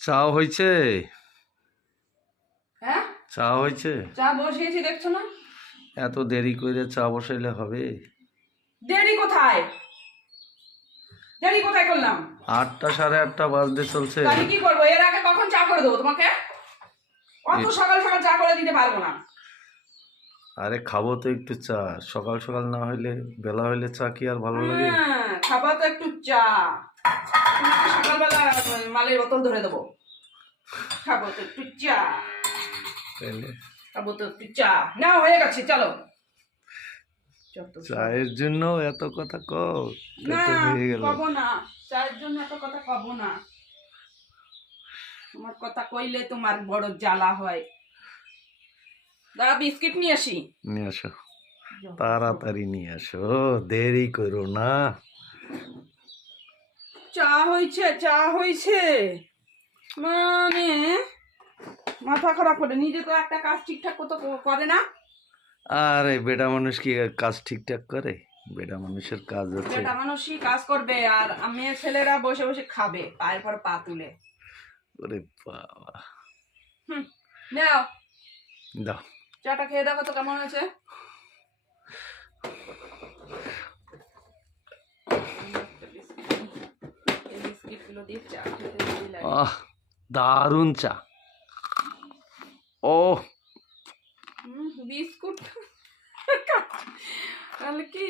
চা হয়েছে? হ্যাঁ, চা হয়েছে? চা বসিয়েছি দেখছো না? এত দেরি করে চা বসাইলে হবে? দেরি কোথায়? দেরি কোথায় করলাম? 8টা 8:30 বাজতে চলছে। আমি কি করবো? এর আগে কখন চা করে দেবো তোমাকে? অত সকাল সকাল চা করে দিতে পারবো না। আরে খাবো তো একটু চা, সকাল সকাল না হইলে বেলা হইলে চা কি আর ভালো লাগে? খাবা তো একটু চা। সকালবেলা মালের বোতল ধরে দেবো। খাবো তো একটু চা। তাইলে খাবো তো একটু চা। না হয়ে গেছে, চলো। চায়ের জন্য এত কথা কও? না, তো হয়ে গেল। কব না। চায়ের জন্য এত কথা কব না। তোমার কথা কইলে তোমার বড় জ্বালা হয়। দাঁড়া, বিস্কিট নিয়ে আসি। নিয়ে আসো, তাড়াতাড়ি নিয়ে আসো, দেরি করো না। চা হয়েছে, চা হয়েছে। মানে মাথা খারাপ করে, নিজে তো একটা কাজ ঠিকঠাক মতো করে না। আরে বেটা মানুষ কি কাজ ঠিকঠাক করে? বেটা মানুষের কাজ হচ্ছে, বেটা মানুষই কাজ করবে আর মেয়ে ছেলেরা বসে বসে খাবে পায়ের পর পা তুলে। ওরে বাবা। নাও, দাও। চাটা খেয়ে দেখো তো কেমন আছে। বিস্কিটগুলো দিয়ে চা খেতে ভালোই লাগে। দারুণ চা। ও বিস্কুট তাহলে কি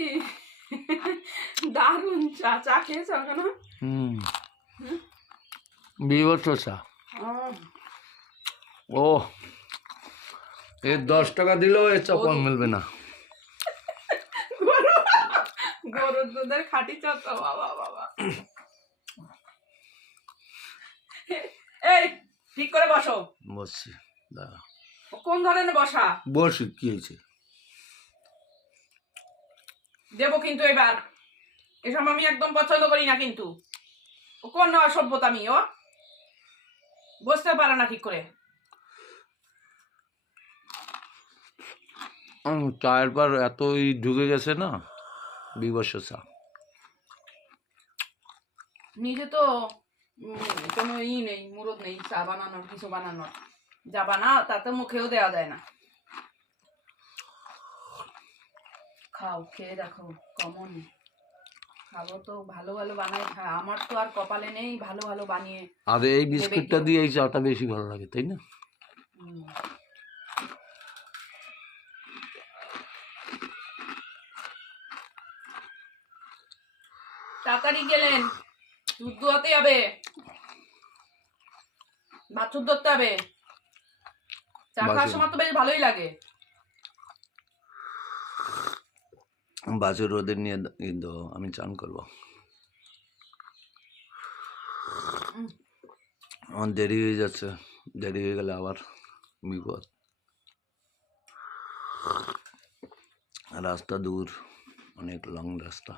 দারুণ চা। চা খেয়েছো কেন? বিভৎস চা। ও এই 10 টাকা দিলেও এ চা কম মিলবে না। গরুর দুধের খাঁটি চা তো। বাবা বাবা, এই ঠিক করে বসো। বসছি, দাঁড়া। কোন ধরনের বসা? বসি, কি হয়েছে? দেবো কিন্তু এবার। এসব আমি একদম পছন্দ করি না কিন্তু। ও কোন অসভ্যতামি ও? বসতে পারে না ঠিক করে। চায়ের পর এতই ঢুকে গেছে না, বিভৎস চা। নিজে তো কোনো নেই, মুরদ নেই চা বানানোর, কিছু বানানোর। যা বানাও তাতে মুখেও দেওয়া যায় না। খাও, খেয়ে দেখো কেমন। খাবো তো, ভালো ভালো বানাই খায়। আমার তো আর কপালে নেই ভালো ভালো বানিয়ে। আর এই বিস্কুটটা দিয়ে এই চাটা বেশি ভালো লাগে, তাই না? তাড়াতাড়ি গেলেন, দুধ দোয়াতে হবে, বাছুর ধরতে হবে। চা খাওয়ার সময় তো বেশ ভালোই লাগে। বাছুর রোদে নিয়ে দাও, আমি চান করবো। আমার দেরি হয়ে যাচ্ছে, দেরি হয়ে গেলে আবার বিপদ। রাস্তা দূর, অনেক লং রাস্তা।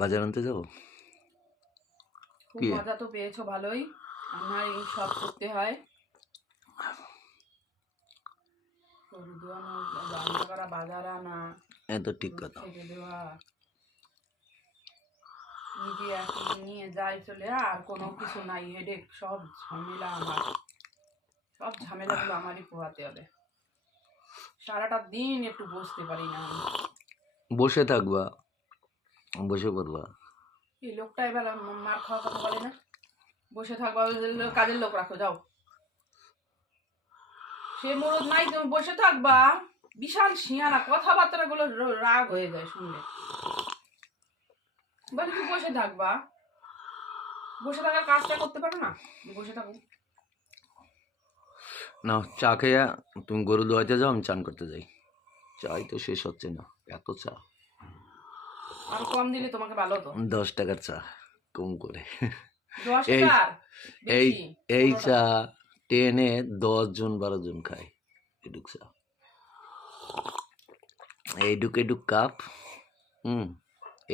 বাজার আনতে যাবো। খুব মজা তো পেয়েছো ভালোই। আমার এই সব করতে হয়। গরু দোয়ানো, রান্না করা, বাজার আনা, এত ঠিক কথা। খেতে দেওয়া, নিজে এখন নিয়ে যাই চলে, আর কোনো কিছু নাই হেডেক। সব ঝামেলা আমার, সব ঝামেলাগুলো আমারই পোহাতে হবে। সারাটা দিন একটু বসতে পারি না আমি। বসে থাকবা, বসে পড়বা। এই লোকটা এবার মার খাওয়ার কথা বলে না। বসে থাকবা, কাজের লোক রাখো যাও। সে মরদ নাই, তুমি বসে থাকবা। বিশাল শিয়ানা, কথাবার্তা গুলো রাগ হয়ে যায় শুনলে। বলে কি বসে থাকবা? বসে থাকার কাজটা করতে পারো না? বসে থাকো না, চা খেয়ে তুমি গরু দোয়াইতে যাও, আমি চান করতে যাই। চাই তো শেষ হচ্ছে না, এত চা। আর কম দিলে তোমাকে ভালো তো। 10 টাকার চা কম করে। 10 এই টাকার এই বেশি। এই চা টেনে 10 জন 12 জন খায় এডুক চা। এইটুক এডুক কাপ,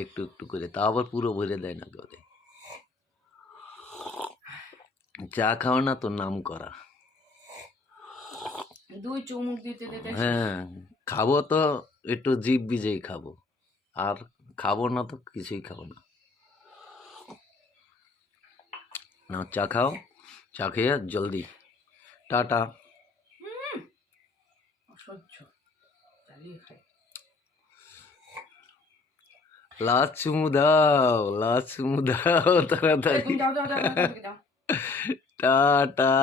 একটু একটু করে, তা আবার পুরো ভরে দেয় না কেউ। চা খাও না তো নাম করা। 2 চুমুক দিতে দিতে শেষ। হ্যাঁ, খাবো তো একটু জিভ ভিজেই খাবো, আর খাবো না তো কিছুই খাবো না। না, চা খাও, চা খেয়ে জলদি টাটা। অসহ্য, চালিয়ে খাই। লাস্ট চুমু দাও, লাস্ট চুমু দাও এই তাড়াতাড়ি। তুমি যাও যাও যাও যাও, যাও, যাও। টাটা।